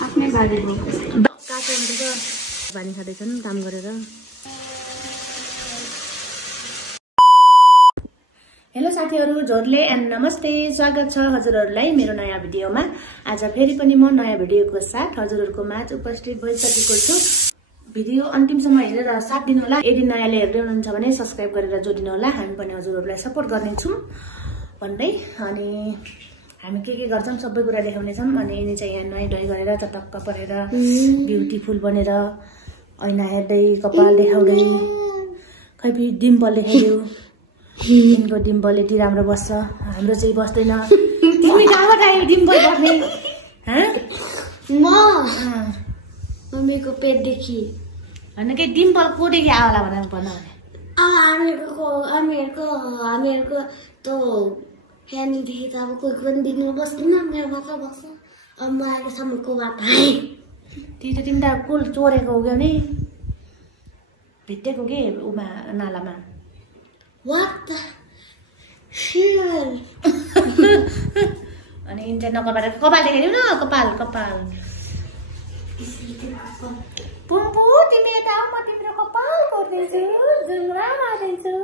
आफ्नै बारीको काट्नु हुन्छ पानी खाँदैछन् काम गरेर। हेलो साथीहरु, झोरले एन्ड नमस्ते, स्वागत छ हजुरहरुलाई मेरो नयाँ भिडियोमा। आज फेरि पनि म नयाँ भिडियोको साथ हजुरहरुको माझ उपस्थित भइसकेको छु। भिडियो अन्तिमसम्म हेरेर साथ दिनु होला। यदि नयाँले हेर्दै हुनुहुन्छ भने सब्स्क्राइब गरेर जोडिनु होला। हामी पनि हजुरहरुलाई सपोर्ट गर्नेछौं भन्दै अनि हामी के गर्छौं सबै कुरा देखाउने छौं। अनि यिनी चाहिँ यहाँ नुहाइ धुवाइ गरेर चटक्क परेर ब्युटीफुल बनेर ऐना हेर्दै कपाल देखाउँदै खै फेरि डिम्पल देखाइदेऊ। यिनको डिम्पल यति राम्रो बस्छ, हाम्रो चाहिँ बस्दैन। तिमी कहाँबाट आयो डिम्पल बस्ने? मम्मीको पेटदेखि होइन के डिम्पल कोदेखि आयो होला भनेर भन्नु भने हामीहरूको त यहाँनिरदेखि त अब कोही पनि दिनमा बस्दैन, मेरो मात्र बस्छ। अब म आएकोसम्मको बात त्यही त तिमी त कुल चोरेको हो क्या नि, भेटेको के उमा नालामा। अनि यिनी चाहिँ नकलबाट कपाल देखाइदिउ न, कपाल कपाल। पुम्पु तिमी यता आऊ, म तिम्रो कपाल गर्दैछु, जुम्रा मार्दैछु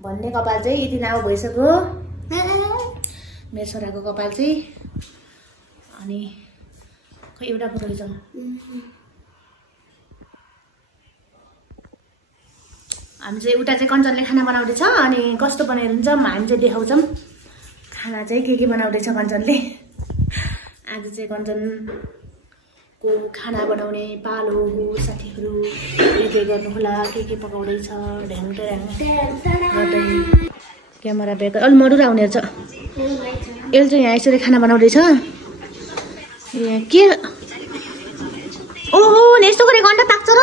भन्ने कपाल चाहिँ यति नाउ भइसक्यो मेरो छोराको कपाल चाहिँ। अनि खै एउटा फोटो खिचौँ। हामी चाहिँ उता चाहिँ कञ्चनले खाना बनाउँदैछ अनि कस्तो बनाइरहन्छ हामी चाहिँ देखाउँछौँ। खाना चाहिँ के बनाउँदैछ कञ्चनले। आज चाहिँ कञ्चनको खाना बनाउने पालो हो साथीहरू। के गर्नु होला, के पकाउँदैछ ढ्याङ गर्दै क्यामेरा ब्याक अलि मडुर आउने छ। यसले चाहिँ यहाँ यसरी खाना बनाउँदैछ। के ओहो यस्तो गरेको अन्डा पाक्छ र?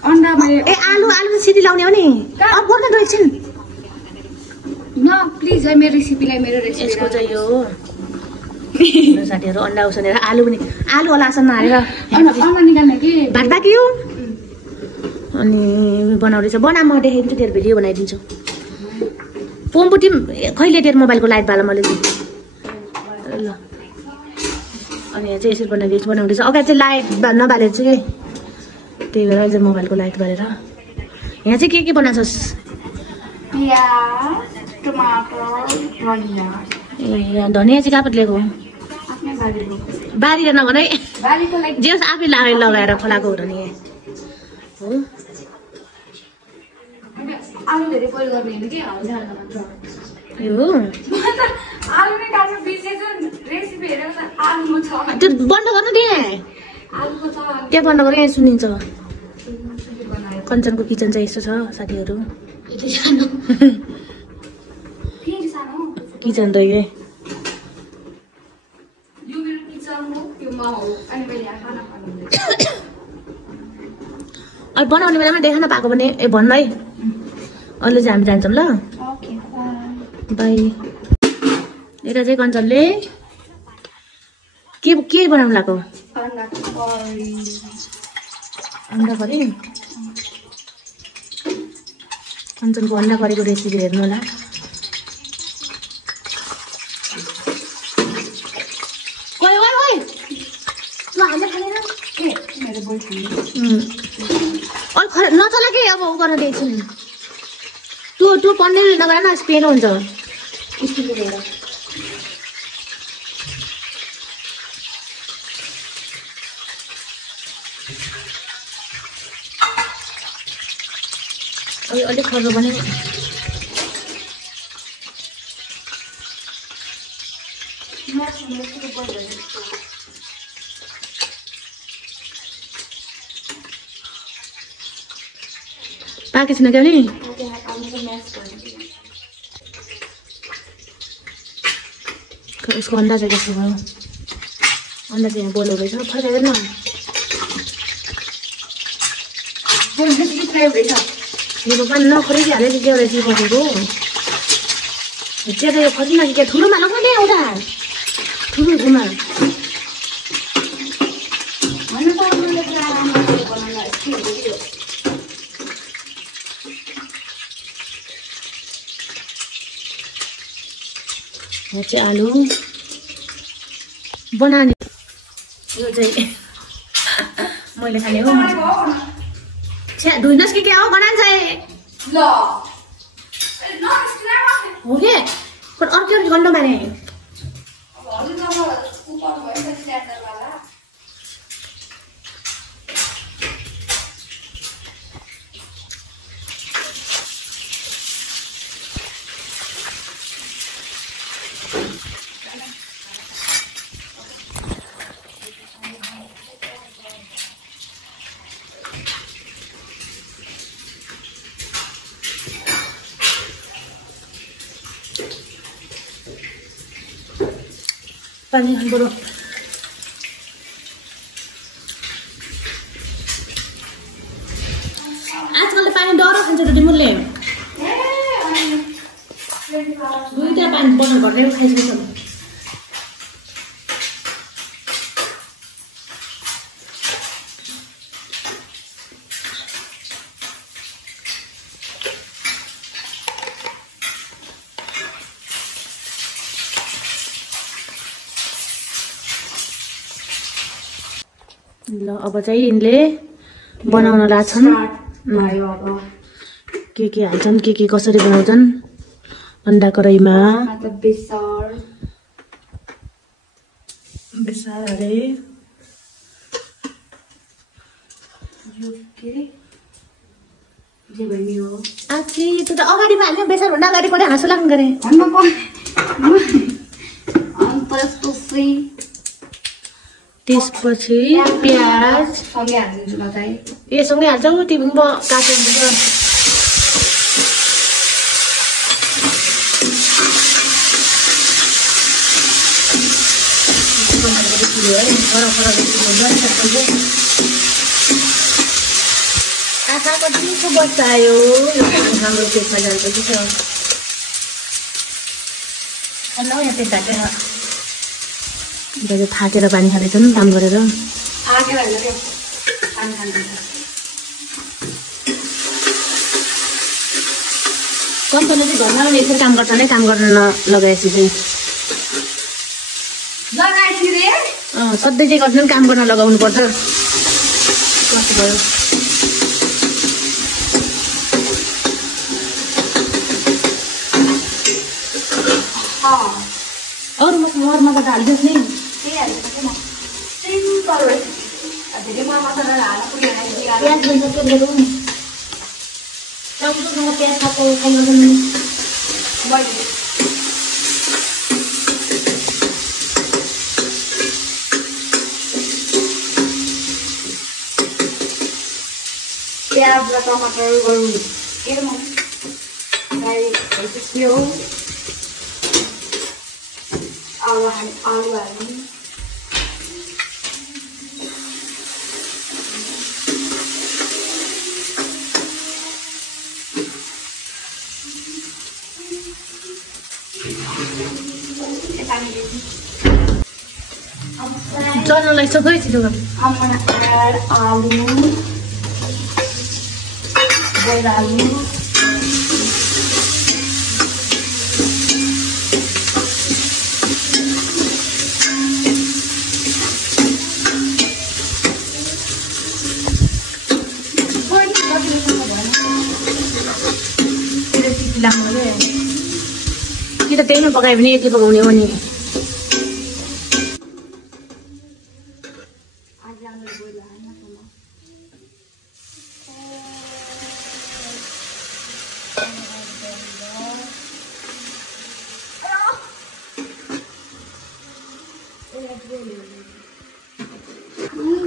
अन्डा मैले ए आलु सिटी लाउने हो नि। अब बोल्न एकछिन न प्लिज है, मेरो रेसिपीलाई मेरो रेसिपी यसको चाहिँ यो साथीहरू अन्डा उसिनेर आलु होला आसनमा हालेर अन्डा निकाल्ने कि भात पाक्यो अनि बनाउँदैछ। बना म देखाइदिन्छु, तेरो भिडियो बनाइदिन्छु। पोम्पु टिम कहिले तेरो मोबाइलको लाइट बाल मैले ल। अनि यहाँ चाहिँ यसरी बनाउँदैछ। अगाडि चाहिँ लाइट नबालेर चाहिँ त्यही भएर चाहिँ मोबाइलको लाइट गरेर। यहाँ चाहिँ के बनाउँछस्? प्याज, टमाटर, धनियाँ चाहिँ कहाँबाट ल्याएको? आफ्नै बारीको बारीर नगरै बारीको लागि जे होस् आफै लगाएर फलाएको हो नि हो। आलु धेरै बोइल गर्ने होइन कि हल्का हल्का मात्र यो आलु नै काट्नु बिर्सेछु। रेसिपी हेरेर आलु छ त्यो बन्द गर्नु त्यहाँ, आलुको छ त्यहाँ बन्द गरेर यहाँ सुनिन्छ। कञ्चनको किचन चाहिँ यस्तो छ साथीहरू। किचन त यो मेरो किचन हो, त्यो म हो। अनि मैले यहाँ खाना बनाउँदैछु। अब बनाउने बेलामा देखा नपाएको भने भन्नु है। अहिले चाहिँ हामी जान्छौँ ल, बाई। यता चाहिँ कञ्चनले के बनाउनु लाग्यो? अन्डा करी। कञ्चनको अन्डा करीको रेसिपी हेर्नु होला। नचला के अब उ गर्न दिएको छु। त्यो पन्ने नगर न, स्पेन हुन्छ। अलिक खर्रो बने पाके छैन क्या नि। उसको अन्डा चाहिँ कस्तो भयो? अन्डा चाहिँ यहाँ बोल हुँदैछ। खै हेर्न मेरो पनि नखरेकी हालेको क्या रेसिपी बसेको। त्यो त यो खसिना कि क्या ठुलोमा लगाउने एउटा ठुलोमा यहाँ चाहिँ आलु बनाउने यो चाहिँ मैले खाने हो छ्या धुइनस् कि क्या हो बनान्छ ल हो के पर अर्कै गन्डो माने पानी बरु आजकल त पानी डर खान्छ त तिमीले दुईटा पानी बन्द गरेर खाइसकेछ ल अब चाहिँ यिनले बनाउन लाग्छन् के हाल्छन् के कसरी बनाउँछन् अन्डा कराईमा बेसार अरे आछि त्यो त अगाडि हाल्यो बेसार भन्दा अगाडि कोले हाँसो लाग्न गरे त्यसपछि प्याज सँगै हाल्दिन्छु ल चाहिँ ए सँगै हाल्छौ तिमी म काटिदिन्छु आँखाको दिनको बच्चा आयो हाम्रो पेटमा जान्छ कि छ यहाँ पेट ढाकेर दाजु थाकेर पानी खाँदैछन् काम गरेर कम्पनी चाहिँ घरमा यसरी काम गर्छ नै काम गर्न लगाएपछि चाहिँ सधैँ चाहिँ गर्छ काम गर्न लगाउनु पर्छ कस्तो भयो अरू मरमा त हालिदियोस् नि प्याज भन्छ के गरौँ टाउकोसँग प्याज खाएको खाइहाल्छ प्याज र टमाटर गरौँ के हो आलु हाल्नु चल्नलाई सबै छिटो गर्नु आलु बोइल आलु कि त त्यहीमा पकायो भने यति पकाउने हो नि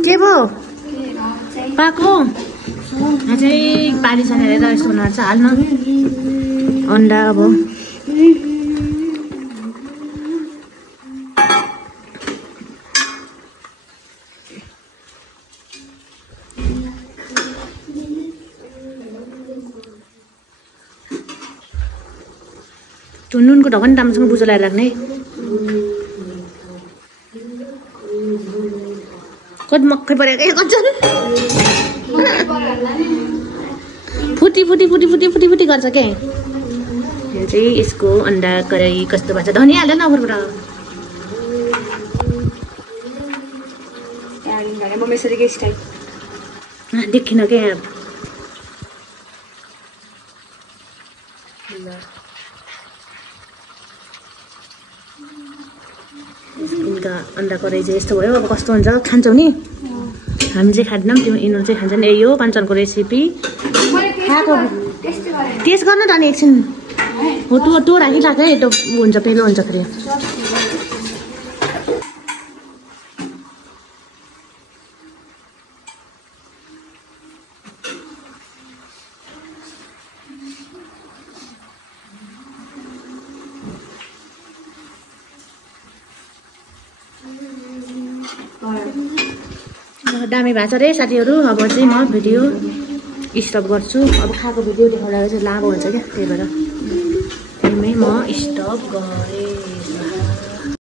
के भयो पाको अझै पानी छानेर यस्तो बनाएर चाहिँ हाल्न अन्डा अब नुनको ढकन राम्रोसँग बुझो लगाएर राख्ने कति मक्कै परेको कन्छन् फुटी फुटी फुटी फुटी फुटी फुटी गर्छ क्या यो चाहिँ यसको अन्डा कराई कस्तो भएको छ धनिया हाल्दैन अबबाट भने म यसरी स्टाइल देखिन क्या यहाँ इनका अन्डाको रहेछ यस्तो भयो अब कस्तो हुन्छ खान्छौ नि हामी चाहिँ खाँदैनौँ त्यो यिनीहरू चाहिँ खान्छन् यही हो पाञ्चनको रेसिपी टेस्ट गर्नु त अनि एकछिन हो त्यो राखिराख है त्यो हुन्छ पेलो हुन्छ फेरि दामी भएको छ रे साथीहरू अब चाहिँ म भिडियो स्टप गर्छु अब खाएको भिडियो देखाउँदा चाहिँ लामो हुन्छ क्या त्यही भएर म स्टप गरेँ